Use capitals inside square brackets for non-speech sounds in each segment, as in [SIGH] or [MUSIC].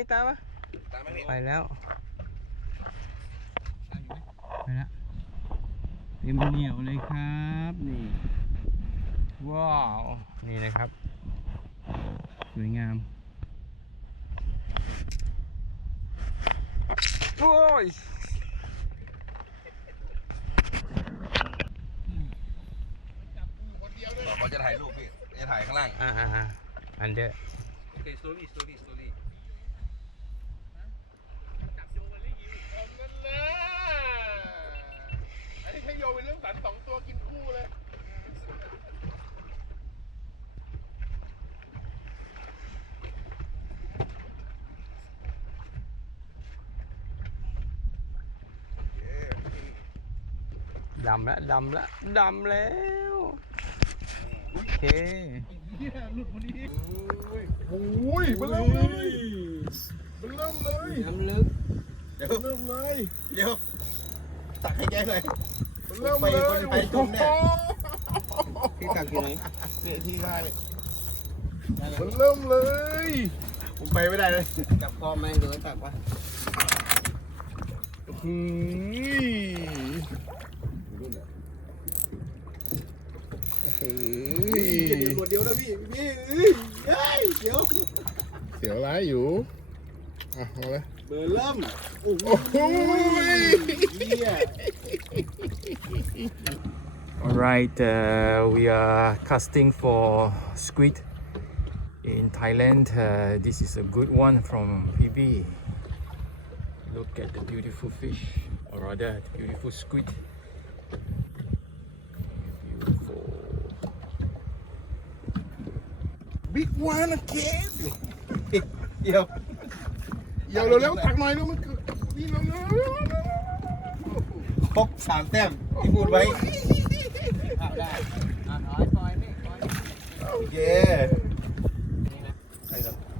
มีตามมีตามปะไปแล้วไปแล้วเต็มเหนียวเลยครับนี่ว้าวนี่นะครับสวยงามโอ้ยเขาจะถ่ายรูปพี่จะถ่ายข้างล่างอ่าอ่าอ่าอันเดอร์โอเคสตอรี่สตอรี่สตอรี่ อันนี้ใช้โยเป็นเรื่องสันสองตัวกินคู่เลย ดำแล้วดำแล้วดำแล้ว โอเคโอ้ยมันเริ่มเลยมันเริ่มเลยน้ำลึกเดี๋ยวเริ่มเลยเดี๋ยวตักให้แกหน่อยมันเริ่มเลยไปไปจุ่มแน่พี่ตักอยู่ไหนนี่ที่ได้เลยมันเริ่มเลยผมไปไม่ได้เลยจับคอไหมหรือว่าตักวะหืม เฮ้ย จะอยู่คนเดียวนะพี่พี่เอ้ยเฮ้ยเดี๋ยว เสียวร้ายอยู่อ่ะเอาเลย เบอร์เริ่มโอ้โห โอ้ย เหี้ย Alright, uh, we are casting for squid in Thailand. Uh, this is a good one from PB. Look at the beautiful fish, or rather, the beautiful squid. บิ๊กวานอะเกน [LAUGHS] เดี๋ยว เดี๋ยวเร็วๆตักหน่อยแล้วมันเกิดนี่เร็ว ครบสามแต้มที่พูดไว้ ได้น้อยปล่อยนี่ปล่อย โอเค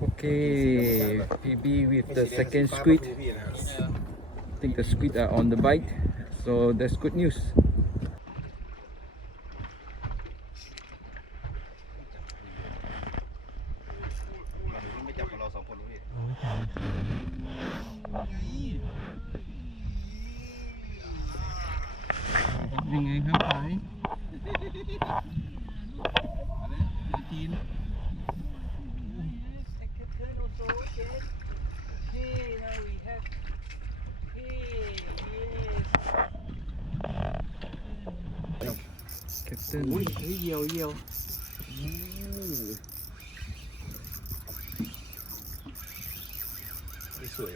Okay, PB with the second squid. I think the squid are on the bite, so that's good news. แคปเตน อุ้ยเฮ้ยเยียวเยียวสวย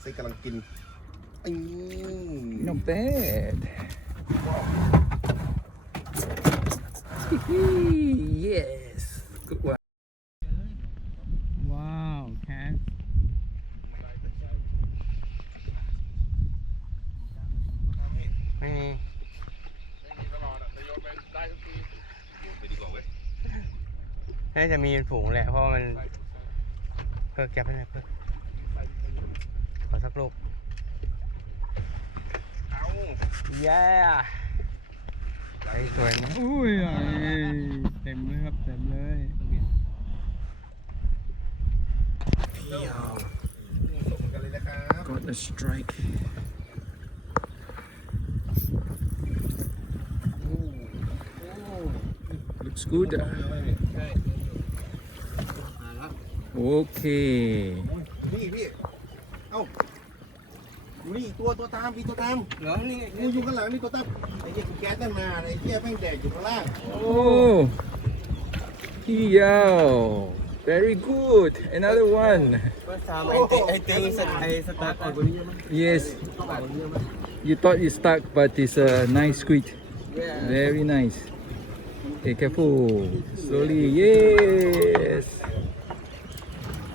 เซ็กกำลังกินอืม not bad [LAUGHS] yes good one น่าจะมีเป็นฝูงแหละเพราะว่ามันเพิกจับให้หน่อยเพิกขอสักลูกเอาเย้ไอ้สวยนะอุ้ยเต็มเลยครับเต็มเลยส่งเหมือนกันเลยนะครั เค นี่พี่ เอ้าดูนี่ตัวตัวตามพี่ตัวตาม เหรอนี่ กูอยู่ข้างหลังนี่ตัวตามไอ้เหี้ยกูแก๊สตั้งนานไอ้เหี้ยแม่งแดกอยู่ข้างล่าง Oh, yeah, very good. Another one. ก็ตามไอ้เตไอ้เตงสไอ้สตาร์ทไอ้คนนี้มั้ย Yes, you thought it stuck, but it's a nice squid. Very nice. Okay, careful. Slowly. Yes.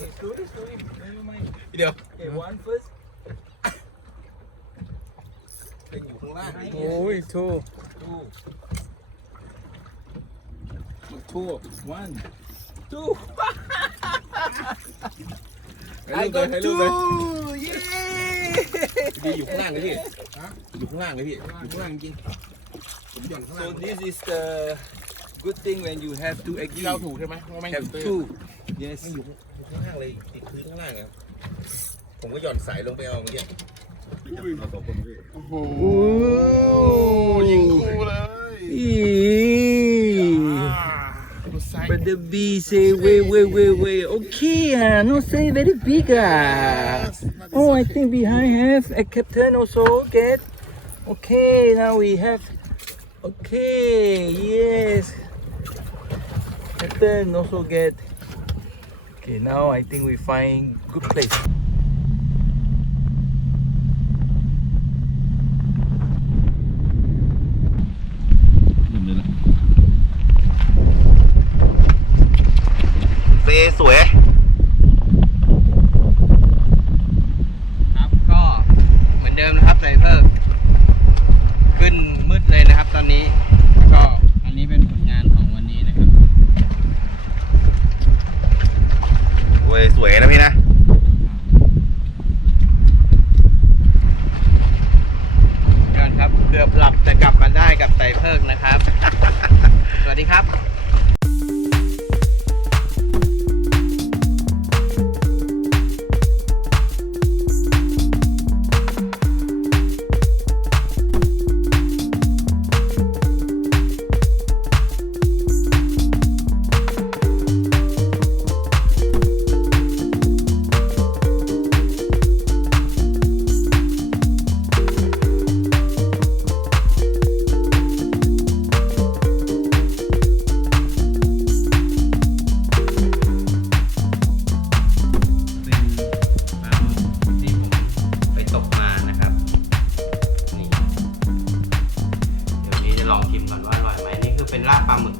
Okay, slowly, slowly. Never mind. เดี๋ยว Okay, one first. เป็นอยู่ข้างล่าง Oh, two. Two. Two. One. Two. I got two. Yeah. พี่อยู่ข้างล่างเลยพี่อยู่ข้างล่างเลยพี่ อยู่ข้างล่างจริงผมหย่อนข้างล่า So ง this is the good thing when you have two egg. ที่เราถูกใช่ไหมว่าไม่ Have ถูก two. ไม่ Yes. อยู่ ข้างล่างเลยติดพื้นข้างล่างอะผมก็หย่อนสายลงไปเอาเมื่อกี้เราสองคนพี่ Ooh. ยิงคู่เลย Eee. ตัวไซ But the bee say wait, wait, wait, wait. Okay, ah, no say very big ah. Oh, I think behind have a captain also get. Okay, now we have. Okay, yes. Captain also get. Okay, now I think we find good place. Xe sủi ấy. ครับก็เหมือนเดิมนะครับใส่เพิ่ม สวัสดีครับ เป็นลาบปลาหมึก